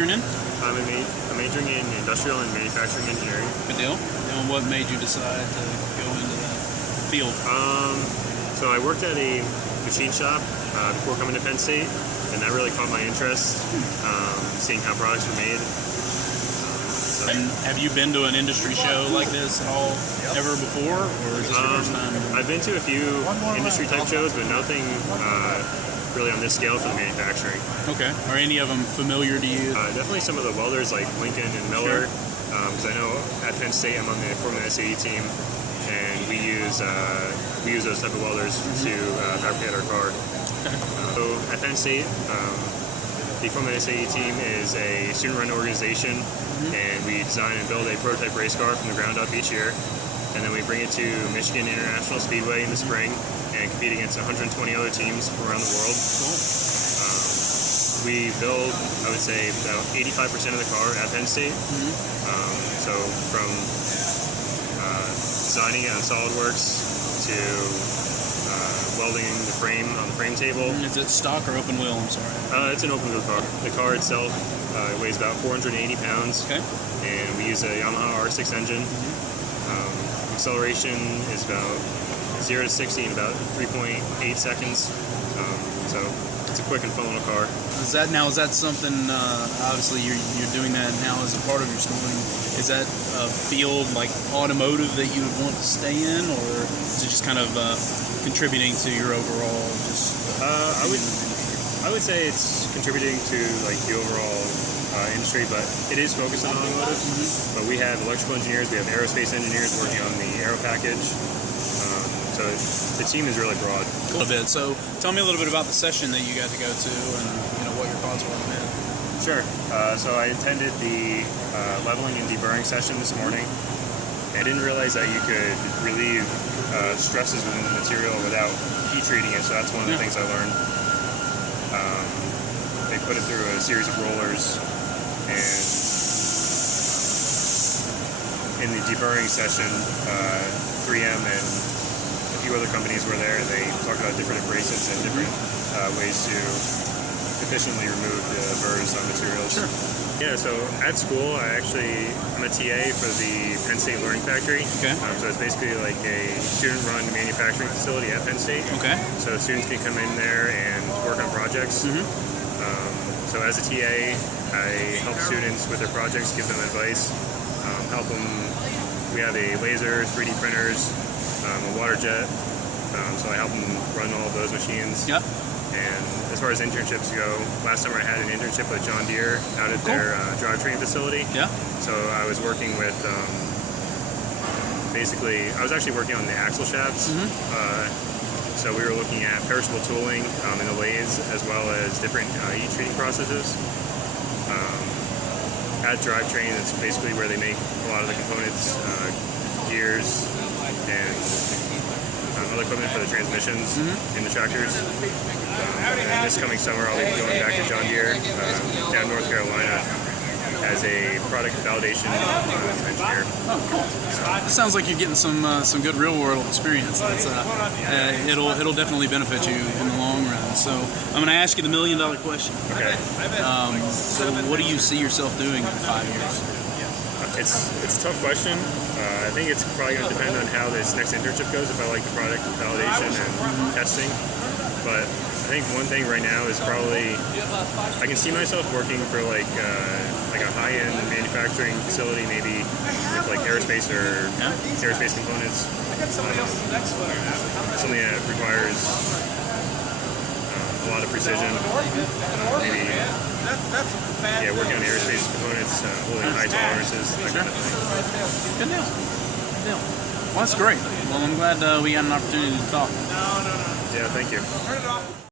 Majoring in? I'm majoring in industrial and manufacturing engineering. Good deal. And what made you decide to go into that field? So I worked at a machine shop before coming to Penn State, and that really caught my interest, seeing how products were made. And have you been to an industry show like this at all ever before, or is this your first time? I've been to a few industry type shows, but nothing really on this scale for the manufacturing. Okay. Are any of them familiar to you? Definitely some of the welders like Lincoln and Miller, because I know at Penn State I'm on the Formula SAE team, and we use those type of welders to fabricate our car. So at Penn State, the Formula SAE team is a student-run organization, and we design and build a prototype race car from the ground up each year, and then we bring it to Michigan International Speedway in the spring and compete against 120 other teams from around the world. We build, I would say, about 85% of the car at Penn State. So from designing it on SolidWorks to welding the frame on the frame table. Is it stock or open wheel? I'm sorry. It's an open wheel car. The car itself weighs about 480 pounds, and we use a Yamaha R6 engine. Acceleration is about 0 to 60 in about 3.8 seconds. So it's a quick and fun little car. Is that something? Obviously, you're doing that now as a part of your schooling. Is that a field like automotive that you would want to stay in, or is it just kind of contributing to your overall? I would say it's contributing to like the overall industry, but it is focused on automotive. But we have electrical engineers, we have aerospace engineers working on the aero package. So the team is really broad. Cool. A bit. So tell me a little bit about the session that you got to go to, and what your thoughts were on that. Sure. So I attended the leveling and deburring session this morning. I didn't realize that you could relieve stresses within the material without heat treating it. So that's one of the things I learned. They put it through a series of rollers, and in the deburring session, 3M and a few other companies were there, and they talked about different abrasives and different ways to efficiently remove the burrs on materials. Sure. Yeah, so at school, I'm a TA for the Penn State Learning Factory. Okay. So it's basically like a student-run manufacturing facility at Penn State. Okay. So students can come in there and work on projects. So as a TA, I help students with their projects, give them advice, help them. We have a laser, 3D printers, a water jet, so I help them run all of those machines. Yep. And as far as internships go, last summer I had an internship with John Deere out at their drivetrain facility. Yeah. So I was working with, I was actually working on the axle shafts. So we were looking at perishable tooling in the lathes, as well as different heat treating processes. At drivetrain, it's basically where they make a lot of the components, gears, and other equipment for the transmissions in the tractors. And this coming summer, I'll be going back to John Deere down in North Carolina as a product validation engineer. It sounds like you're getting some good real world experience. That's it'll definitely benefit you in the long run. So I'm going to ask you the $1 million question. Okay. So what do you see yourself doing in 5 years? It's a tough question. I think it's probably going to depend on how this next internship goes, if I like the product validation and testing. But I think one thing right now is probably I can see myself working for like a high-end manufacturing facility, maybe with like aerospace or aerospace components. Something that requires a lot of precision. Maybe working on aerospace components, holding high tolerances, that kind of thing. Good deal. Good deal. Well, that's great. Well, I'm glad we got an opportunity to talk. Yeah, thank you.